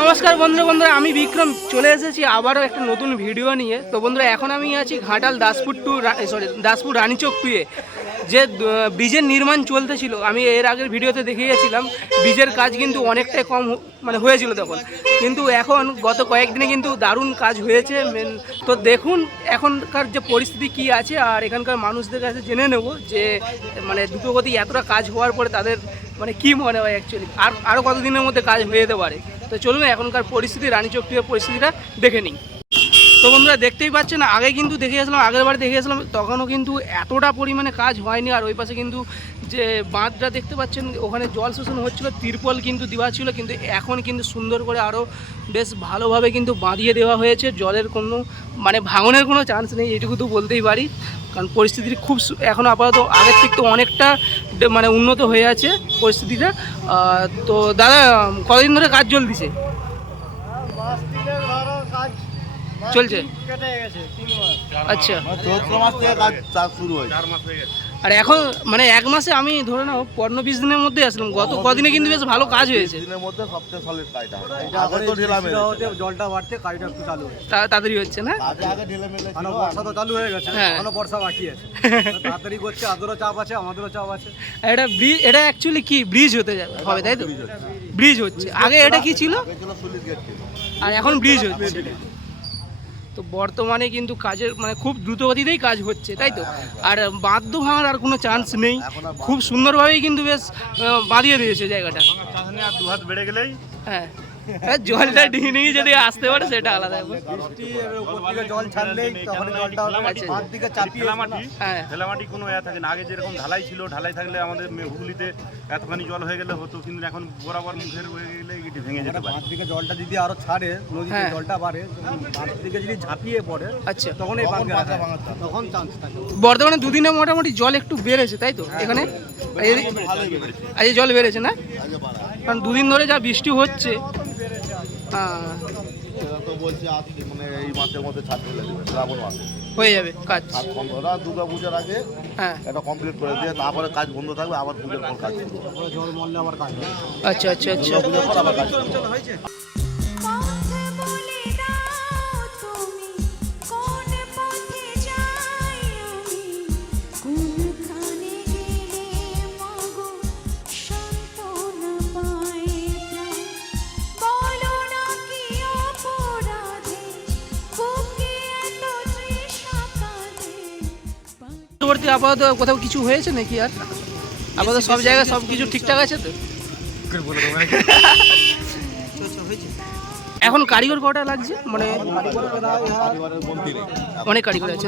নমস্কার বন্ধুরা, আমি বিক্রম চলে এসেছি আবারও একটা নতুন ভিডিও নিয়ে। তো বন্ধুরা, এখন আমি আছি ঘাটাল দাসপুর রানীচক 2-এ যে ব্রিজের নির্মাণ চলতেছিল। আমি এর আগের ভিডিওতে দেখিয়েছিলাম ব্রিজের কাজ কিন্তু অনেকটাই কম হয়েছিল তখন, কিন্তু এখন গত কয়েকদিনে কিন্তু দারুণ কাজ হয়েছে। তো দেখুন এখনকার যে পরিস্থিতি কি আছে, আর এখানকার মানুষদের কাছে জেনে নেব যে দ্রুতগতি এতটা কাজ হওয়ার পরে তাদের কি মনে হয় অ্যাকচুয়ালি আরও কতদিনের মধ্যে কাজ হয়ে যেতে পারে। তো চলুন এখনকার পরিস্থিতি, রানীচক 2-এর পরিস্থিতিটা দেখে নিই। তো বন্ধুরা, দেখতেই পাচ্ছেন আগে কিন্তু আগেরবার দেখেছিলাম তখনও কিন্তু এতটা পরিমাণে কাজ হয়নি। আর ওই পাশে কিন্তু যে বাঁধটা দেখতে পাচ্ছেন ওখানে জল শোষণ হচ্ছিলো, তিরপল কিন্তু দেওয়া ছিল, কিন্তু এখন কিন্তু সুন্দর করে আরও বেশ ভালোভাবে কিন্তু বাঁধিয়ে দেওয়া হয়েছে। জলের কোনো ভাঙনের কোনো চান্স নেই, এইটুকু তো বলতেই পারি। কারণ পরিস্থিতি খুব এখন আপাতত আগের থেকে তো অনেকটা উন্নত হয়ে আছে পরিস্থিতিটা। তো দাদা, কদিন ধরে কাজ চলতেছে? চলছে। আচ্ছা, আর এখন 1 মাসে আমি ধরে নাও 15-20 দিনের মধ্যে আসলাম। গত কদিনে কিন্তু বেশ ভালো কাজ হয়েছে। জলটা বাড়তে কাজটা একটু চালু তাড়াতাড়ি হচ্ছে না? বর্ষা তো চালু হয়ে গেছে, এখনো বর্ষা বাকি আছে। তাড়াতাড়ি করছে, আদরও চাপ আছে, আমাদেরও চাপ আছে। এটা অ্যাকচুয়ালি কি ব্রিজ হতে হবে, তাই তো? ব্রিজ হচ্ছে। আগে এটা কি ছিল আর এখন ব্রিজ হচ্ছে। তো বর্তমানে কিন্তু কাজের খুব দ্রুতগতিতেই কাজ হচ্ছে, তাই তো? আর বাঁধ ভাঙার আর কোনো চান্স নেই, খুব সুন্দরভাবেই কিন্তু বেশ বাঁধিয়ে দিয়েছে জায়গাটা। আর 2 হাত বেড়ে গেলেই হ্যাঁ, জলটা ডিঙে যদি আসতে পারে সেটা আলাদা। জল ছাড়লেই তখন ঢেলামাটি কোনো থাকে না। আগে যেরকম ঢালাই ছিল, ঢালাই থাকলে আমাদের হুগলিতে এতখানি জল হয়ে গেলে হতো, কিন্তু এখন বরাবর মুখের হয়ে গেলে ভেঙে যেতে পারে। বাঁধ দিকে জলটা যদি আরো ছাড়ে, নদীতে জলটা বাড়ে, বাঁধ দিকে যদি ঝাঁপিয়ে পড়ে, আচ্ছা, তখন এই তখন চান্স থাকে। বর্তমানে দুদিনে মোটামুটি জল একটু বেড়েছে, তাই তো? এখানে আজ জল বেড়েছে না? কারণ 2 দিন ধরে যা বৃষ্টি হচ্ছে। হয়ে যাবে কাজ দুর্গা পূজার আগে এটা কমপ্লিট করে দিয়ে তারপরে কাজ বন্ধ থাকবে, আবার পুজোর পর কাজ শুরু হবে। জল মরলে আবার কাজ। আচ্ছা আচ্ছা আচ্ছা, পুজোর পর আবার কাজ হয়েছে। আপাতত কোথাও কিছু হয়েছে নাকি? আর আপাতত সব জায়গায় সব কিছু ঠিকঠাক আছে তো? এখন কারিগর কটা লাগছে? অনেক কারিগর আছে।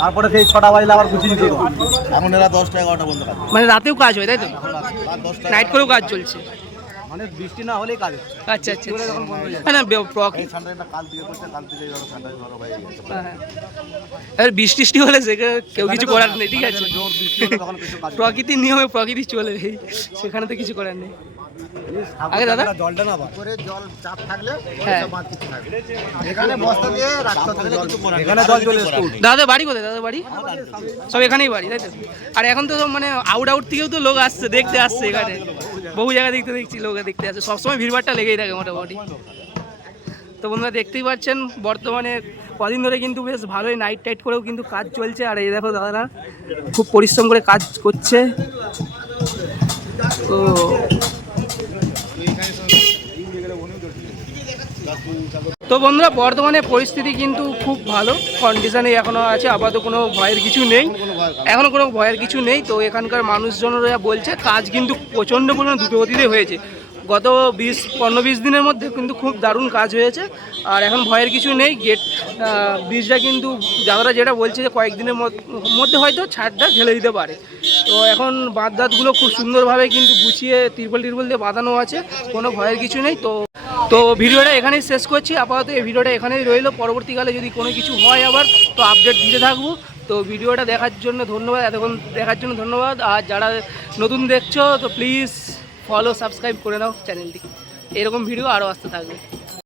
তারপরে সেই 6টা বাজলে আবার গুছিয়ে দিতে হবে। এখন এরা 10টা-11টা বন্ধ কাজ, রাতেও কাজ হয়, তাই তো? নাইট করেও কাজ চলছে, বৃষ্টি না হলেই কাজ হচ্ছে। আচ্ছা আচ্ছা, বৃষ্টি হলে কেউ কিছু করার নেই, ঠিক আছে? প্রকৃতির নিয়মে প্রকৃতি চলে, সেখানে তো কিছু করার নেই। আগে দাদা, জলটা না করে জল চাপ থাকলে এখানে বস্তা দিয়ে রাখতে থাকলে কিছু করার নেই। এখানে জল চলে আসছে। দাদা বাড়ি কোথায়? দাদা বাড়ি সব এখানেই বাড়ি, তাই তো? আর এখন তো আউট থেকেও তো লোক আসছে, দেখতে আসছে। এখানে বহু জায়গা দেখছি লোক দেখতে আসছে, সবসময় ভিড়ভাড়টা লেগেই থাকে মোটামুটি। তো বন্ধুরা, দেখতেই পাচ্ছেন বর্তমানে কদিন ধরে কিন্তু বেশ ভালোই নাইট টাইট করেও কিন্তু কাজ চলছে। আর এই দেখো দাদারা খুব পরিশ্রম করে কাজ করছে। তো বন্ধুরা, বর্তমানে পরিস্থিতি কিন্তু খুব ভালো কন্ডিশনে এখনও আছে, আপাতত কোনো ভয়ের কিছু নেই। তো এখানকার মানুষজনরা বলছে কাজ কিন্তু প্রচণ্ড পরিমাণে দ্রুতগতিতে হয়েছে। গত 15-20 দিনের মধ্যে কিন্তু খুব দারুণ কাজ হয়েছে। আর এখন ভয়ের কিছু নেই। ব্রিজটা কিন্তু যারা যেটা বলছে যে কয়েকদিনের মধ্যে হয়তো ছাদটা ঢেলে দিতে পারে। তো এখন বাঁধগুলো খুব সুন্দরভাবে কিন্তু গুছিয়ে তিরপল দিয়ে বাঁধানো আছে, কোনো ভয়ের কিছু নেই। তো ভিডিওটা এখানেই শেষ করছি। আপাতত এই ভিডিওটা এখানেই রইলো। পরবর্তীকালে যদি কোনো কিছু হয় আবার তো আপডেট দিতে থাকবো। তো ভিডিওটা দেখার জন্য ধন্যবাদ, এতক্ষণ দেখার জন্য ধন্যবাদ। আর যারা নতুন দেখছো তো প্লিজ ফলো সাবস্ক্রাইব করে নাও চ্যানেলটি, এরকম ভিডিও আরও আসতে থাকবে।